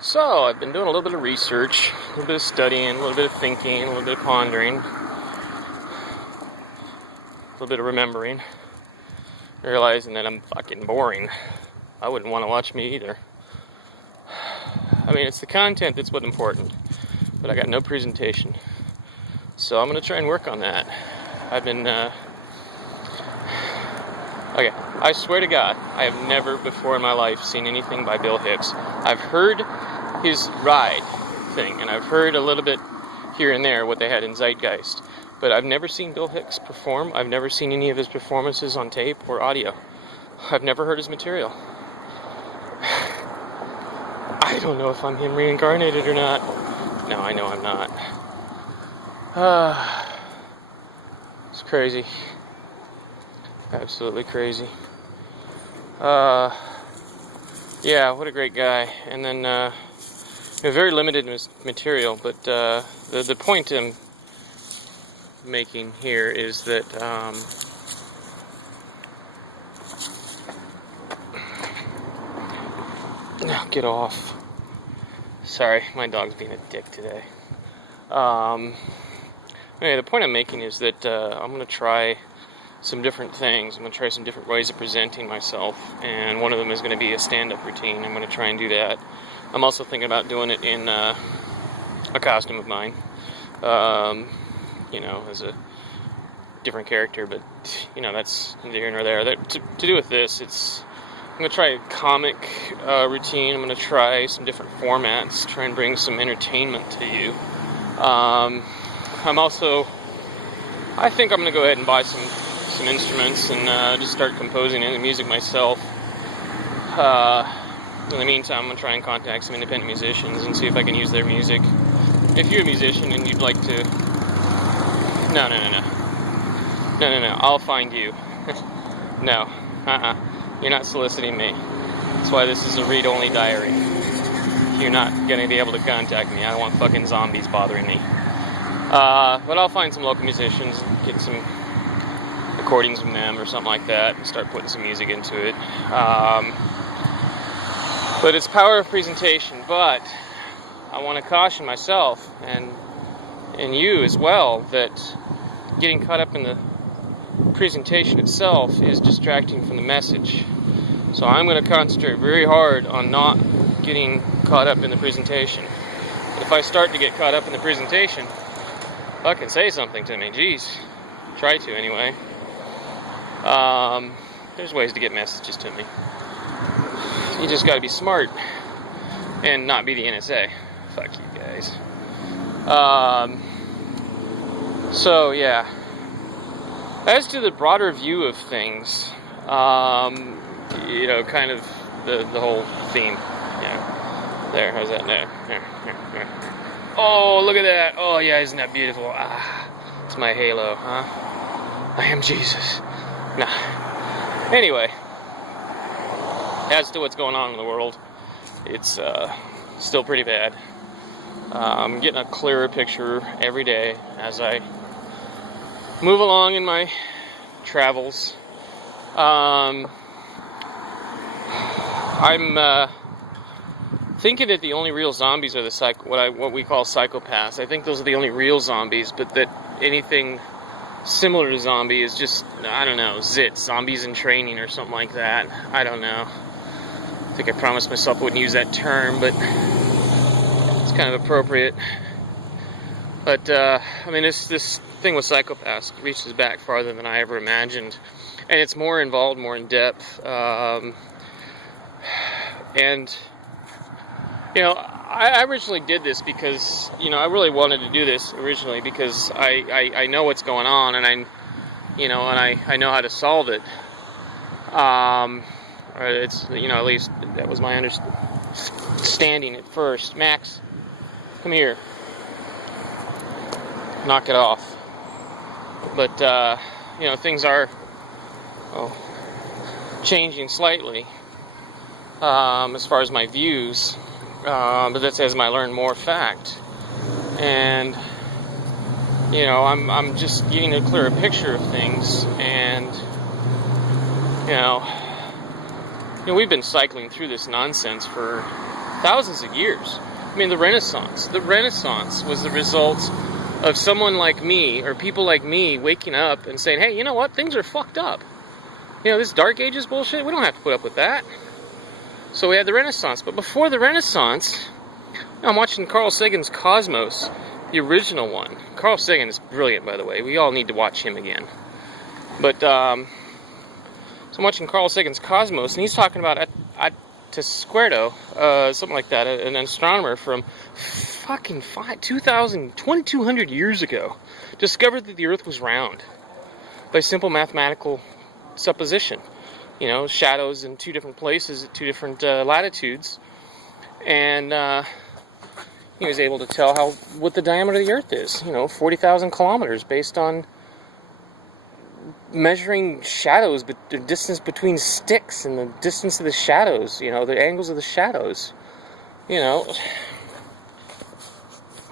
So, I've been doing a little bit of research, a little bit of studying, a little bit of thinking, a little bit of pondering, a little bit of remembering, realizing that I'm fucking boring. I wouldn't want to watch me either. I mean, it's the content that's what's important, but I got no presentation. So I'm going to try and work on that. I've been, okay, I swear to God, I have never before in my life seen anything by Bill Hicks. I've heard his ride thing, and I've heard a little bit here and there what they had in Zeitgeist, but I've never seen Bill Hicks perform. I've never seen any of his performances on tape or audio. I've never heard his material. I don't know if I'm him reincarnated or not. No, I know I'm not. It's crazy. Absolutely crazy. Yeah, what a great guy. And then, very limited material, but the point I'm making here is that no, get off. Sorry, my dog's being a dick today. Anyway, the point I'm making is that I'm going to try some different things. I'm going to try some different ways of presenting myself, and one of them is going to be a stand-up routine. I'm going to try and do that. I'm also thinking about doing it in a costume of mine, as a different character, but, that's neither here nor there. To do with this, I'm going to try a comic routine. I'm going to try some different formats, try and bring some entertainment to you. I think I'm going to go ahead and buy some instruments and just start composing any music myself. In the meantime, I'm going to try and contact some independent musicians and see if I can use their music. If you're a musician and you'd like to... No, I'll find you. No, You're not soliciting me. That's why this is a read-only diary. You're not going to be able to contact me. I don't want fucking zombies bothering me. But I'll find some local musicians and get some recordings from them or something like that and start putting some music into it. But it's power of presentation. But I want to caution myself and you as well that getting caught up in the presentation itself is distracting from the message. So I'm going to concentrate very hard on not getting caught up in the presentation. But if I start to get caught up in the presentation, fucking say something to me. Jeez. Try to, anyway. There's ways to get messages to me. You just gotta be smart and not be the NSA. Fuck you guys. So, yeah. As to the broader view of things, kind of the whole theme. Yeah. There, how's that? There. Oh, look at that. Oh, yeah, isn't that beautiful? It's my halo, huh? I am Jesus. Nah. Anyway, as to what's going on in the world, it's still pretty bad. I'm getting a clearer picture every day as I move along in my travels. I'm thinking that the only real zombies are what we call psychopaths. I think those are the only real zombies, but that anything similar to zombie is just, I don't know, zombies in training or something like that. I don't know. I think I promised myself I wouldn't use that term, but it's kind of appropriate. But, this thing with psychopaths reaches back farther than I ever imagined. And it's more involved, more in depth. I originally did this because, I really wanted to do this originally because I know what's going on and I know how to solve it. Or it's, at least that was my understanding at first. Max, come here. Knock it off. But, things are changing slightly as far as my views. But that's as I learn more fact. And, I'm just getting a clearer picture of things. And, we've been cycling through this nonsense for thousands of years. I mean, the Renaissance. The Renaissance was the result of someone like me, or people like me, waking up and saying, hey, you know what? Things are fucked up. You know, this Dark Ages bullshit, we don't have to put up with that. So we had the Renaissance. But before the Renaissance, I'm watching Carl Sagan's Cosmos, the original one. Carl Sagan is brilliant, by the way. We all need to watch him again. But, so I'm watching Carl Sagan's Cosmos, and he's talking about Tesquerdo, something like that, an astronomer from fucking 2,200 years ago, discovered that the Earth was round by simple mathematical supposition. You know, shadows in two different places at two different latitudes, and he was able to tell what the diameter of the Earth is. You know, 40,000 kilometers, based on measuring shadows, but the distance between sticks and the distance of the shadows. You know, the angles of the shadows. You know,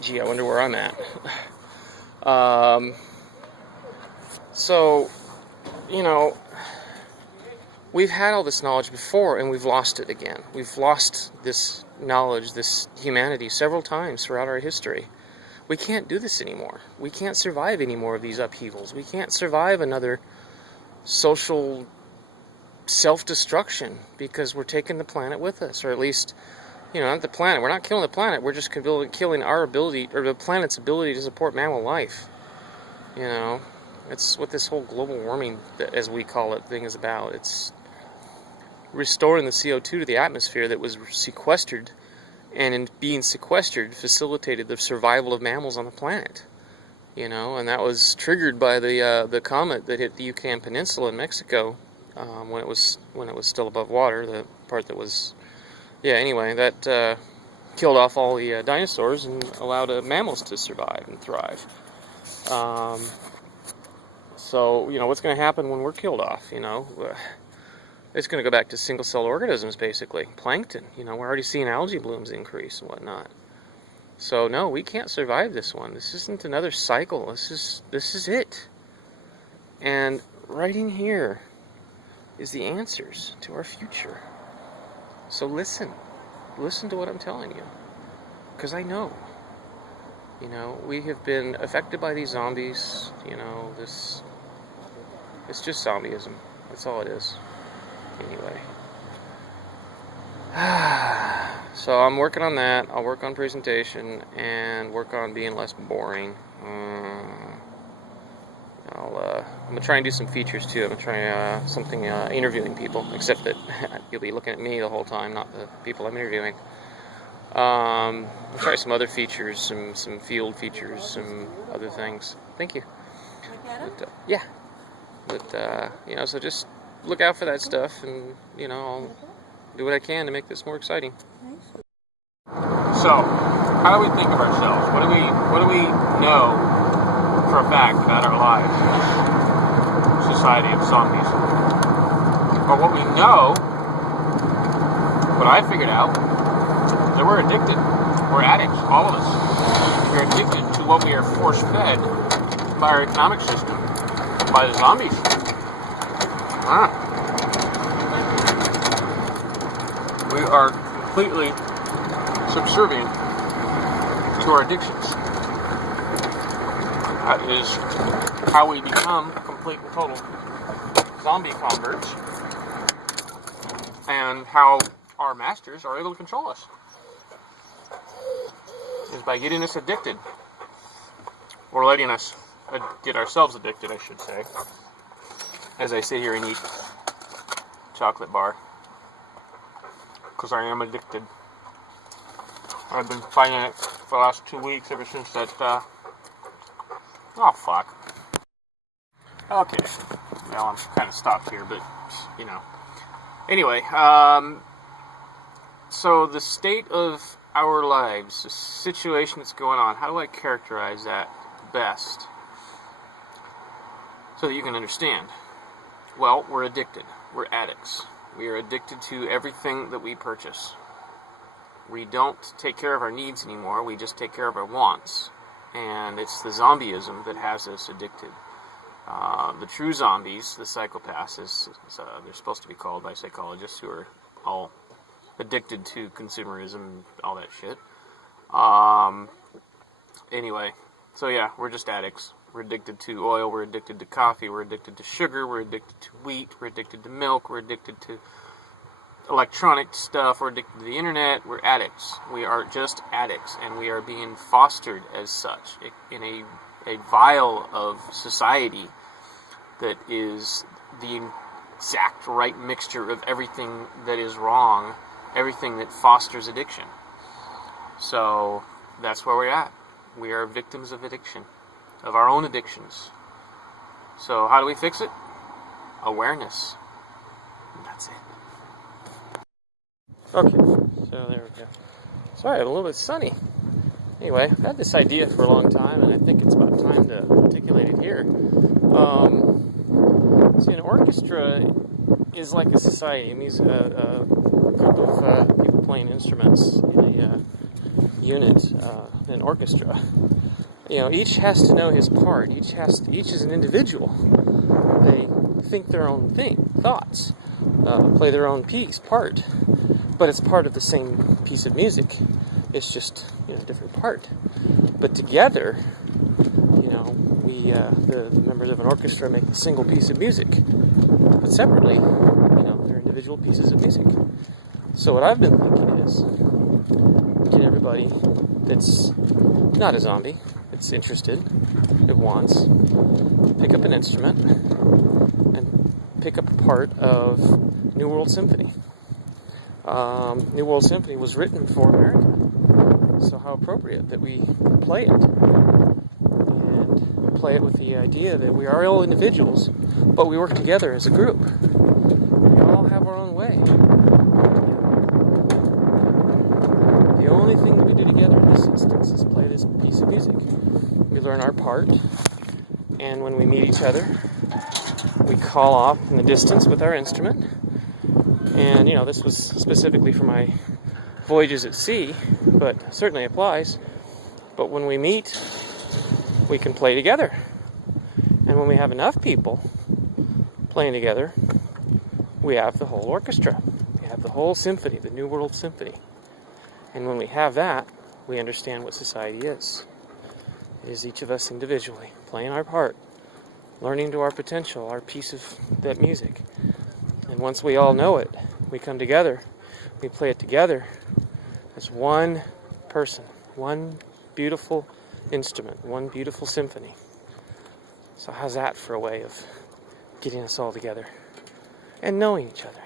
gee, I wonder where I'm at. So, you know, we've had all this knowledge before, and we've lost it again. We've lost this knowledge, this humanity, several times throughout our history. We can't do this anymore. We can't survive any more of these upheavals. We can't survive another social self-destruction, because we're taking the planet with us, or at least, you know, not the planet. We're not killing the planet. We're just killing our ability, or the planet's ability, to support mammal life. You know, it's what this whole global warming, as we call it, thing is about. It's restoring the CO2 to the atmosphere that was sequestered, and in being sequestered facilitated the survival of mammals on the planet. You know, and that was triggered by the comet that hit the Yucatan Peninsula in Mexico, when it was still above water. The part that was, yeah. Anyway, that killed off all the dinosaurs and allowed mammals to survive and thrive. So, you know, what's going to happen when we're killed off? You know, it's going to go back to single-celled organisms, basically. Plankton. You know, we're already seeing algae blooms increase and whatnot. So, no, we can't survive this one. This isn't another cycle. This is it. And right in here is the answers to our future. So listen to what I'm telling you, because I know. You know, we have been affected by these zombies. You know, it's just zombieism. That's all it is. Anyway. So I'm working on that. I'll work on presentation and work on being less boring. I'm gonna try and do some features too. I'm gonna try something interviewing people, except that you'll be looking at me the whole time, not the people I'm interviewing. I'll try some other features, some field features, some other things. Thank you. But, yeah. But you know, so just look out for that stuff, and you know, I'll do what I can to make this more exciting. So, how do we think of ourselves? What do we know for a fact about our lives in this society of zombies? But what we know, what I figured out, that we're addicted. We're addicts, all of us. We're addicted to what we are force-fed by our economic system, by the zombies. We are completely subservient to our addictions. That is how we become complete and total zombie converts, and how our masters are able to control us is by getting us addicted, or letting us get ourselves addicted, I should say, as I sit here and eat chocolate bar, because I am addicted. I've been fighting it for the last 2 weeks, ever since that, oh fuck. Okay, well, I'm kind of stopped here, but, you know. Anyway, so the state of our lives, the situation that's going on, how do I characterize that best so that you can understand? Well, we're addicted. We're addicts. We are addicted to everything that we purchase. We don't take care of our needs anymore. We just take care of our wants. And it's the zombieism that has us addicted. The true zombies, the psychopaths, they're supposed to be called by psychologists who are all addicted to consumerism, all that shit. Anyway, so yeah, we're just addicts. We're addicted to oil, we're addicted to coffee, we're addicted to sugar, we're addicted to wheat, we're addicted to milk, we're addicted to electronic stuff, we're addicted to the internet. We're addicts. We are just addicts, and we are being fostered as such in a vial of society that is the exact right mixture of everything that is wrong, everything that fosters addiction. So that's where we're at. We are victims of addiction, of our own addictions. So how do we fix it? Awareness. And that's it. Okay, so there we go. Sorry, I'm a little bit sunny. Anyway, I've had this idea for a long time, and I think it's about time to articulate it here. See, an orchestra is like a society. It means a group of people playing instruments in a unit, an orchestra. You know, each has to know his part. Each is an individual. They think their own thoughts, play their own part, but it's part of the same piece of music. It's just, a different part. But together, we, the members of an orchestra, make a single piece of music. But separately, they're individual pieces of music. So what I've been thinking is, get everybody that's not a zombie, that's interested, that wants, pick up an instrument, and pick up a part of New World Symphony. New World Symphony was written for America. So how appropriate that we play it, and play it with the idea that we are all individuals, but we work together as a group. We all have our own way. The only thing that we do together in this instance is play this piece of music. We learn our part, and when we meet each other, we call off in the distance with our instrument. And, this was specifically for my voyages at sea, but certainly applies. But when we meet, we can play together. And when we have enough people playing together, we have the whole orchestra. We have the whole symphony, the New World Symphony. And when we have that, we understand what society is. It is each of us individually playing our part, learning to our potential, our piece of that music. And once we all know it, we come together, we play it together as one person, one beautiful instrument, one beautiful symphony. So how's that for a way of getting us all together and knowing each other?